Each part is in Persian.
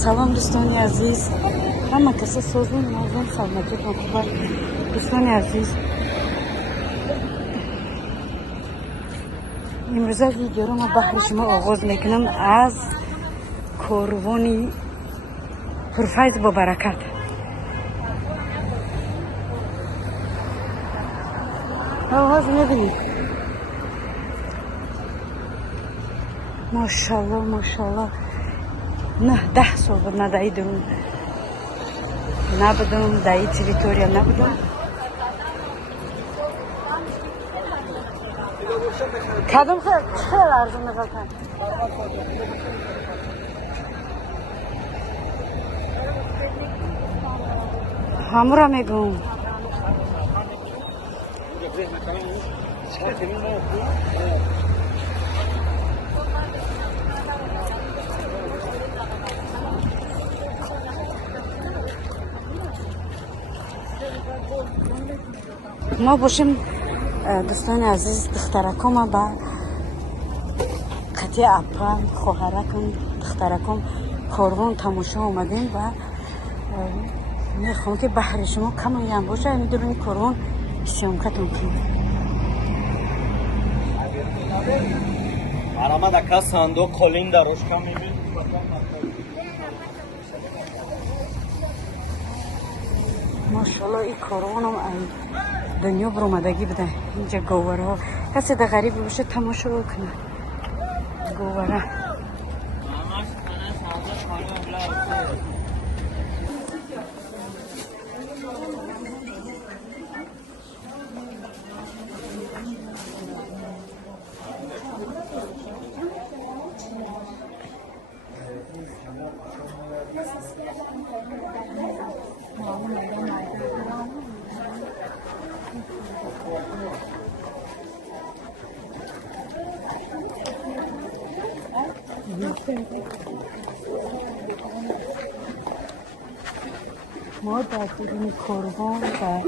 سلام دوستان عزیز، همه کسی سازون مازون سلامتیتون خوبه. دوستان عزیز، امروز ویدیو رو ما بحر شما آغاز میکنم از کاروانی پرفیض با برکت. آغاز میبینید ماشاءالله ماشاءالله. نه 10 سال بود نه دایی درون نبودم، دایی تریتوریا نبودم. کدوم خیلی ارزون نگاه همه را میگم. ما باشیم دوستان عزیز، دخترکم با قطعه اپم خواهرکم دخترکم کاروان تماشا آمدیم و میخوام که بحر شما کمی هم باشه میدونی کاروان سیامکتون کنید. آرامه دکا صندوق کلین در روش کم میبین. ماشاءالله این کاروان هم دنیا برامدگی بده. اینجا گووره ها کسی در غریب باشه تماشا کنه. گووره ما در درون کاروان و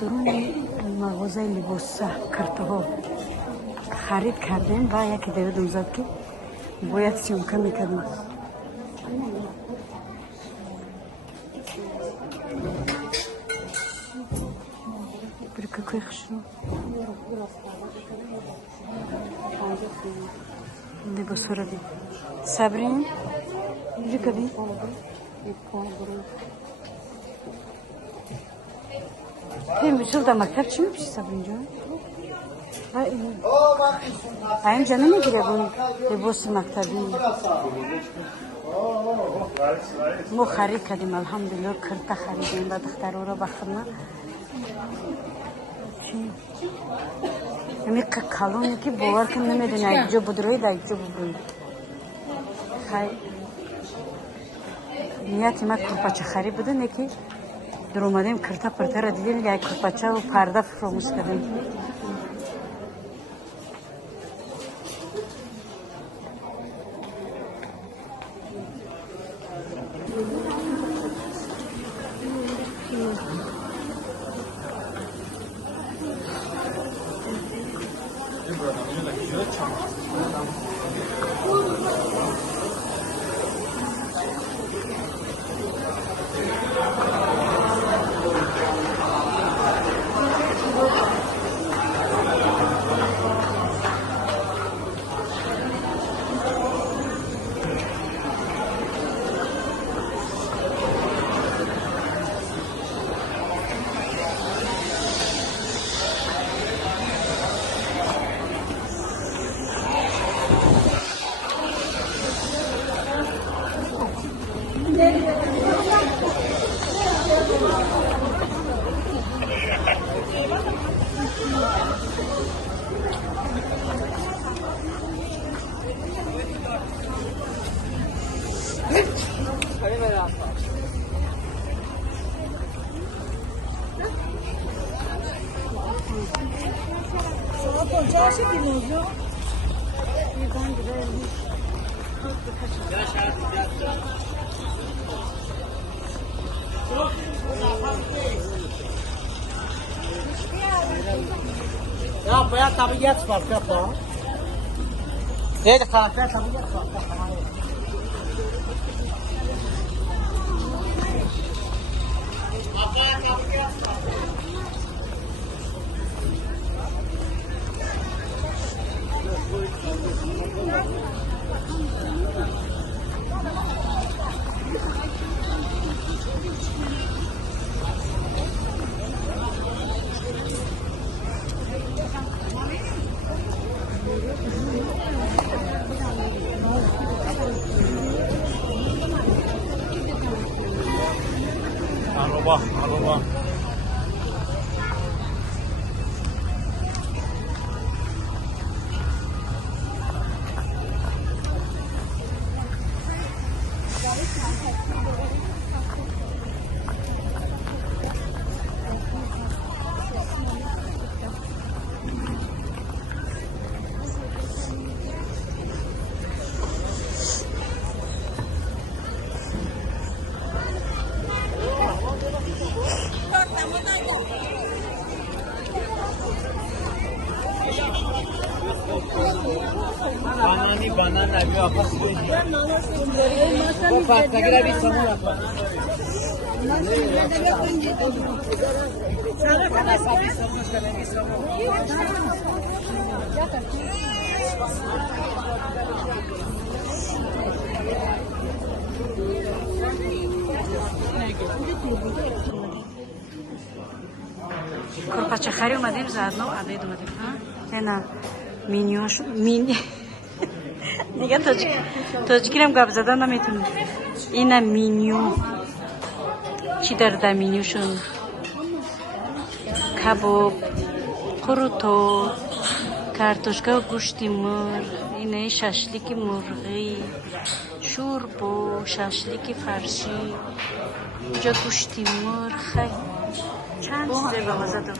درون مغازه لباس کرتها خرید کردیم و یکی دیگه دوزد که باید سیمکه میکردیم. بری که کوی خشنو لباس ها را دیم. صبرین اینجا کبین این بسیار در مکتب چی میپیشی صبرین جان؟ اینجا نمیگیره بون لباس مکتبی. ما خرید کردیم الحمدلله، کرتا خریدیم و دختر او را بخدمه همین کلونی که باور کن نمیدونی یک جا بدروی در یک جا ببروی. خیلی نیتی ما کرپاچه خرید بودن یکی در اومدیم کرتا پرتا را دیدیم یک کرپاچه و پرده فراموش کردیم. Ya باید طبیعت فرق کنه. خیلی خاطر طبیعت فرق کنه. Araba. Banana, viu? Opa, tá gravíssimo, rapaz. کورپاچه خری اومدیم زدنو عدید اومدیم نه مینیوش دیگه تاجیکی هم گپ زدن نمیتونیم اینه مینیو چی در مینیوشون کباب قروتو کارتوشکا و گوشتی مرغ اینه ششلیک مرغی شورب و ششلیک فرشی اینجا گوشتی مرغ خیلی چند چیزه به مزه داره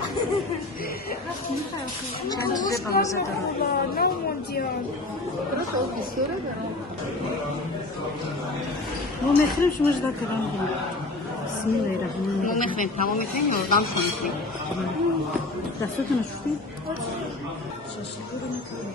ما میخریم شما جدا کرم بسم الله الرحمن الرحیم ما میخریم تمام میخریم یا دام شما میخریم دستتون شوفی ششلیک رو میکنیم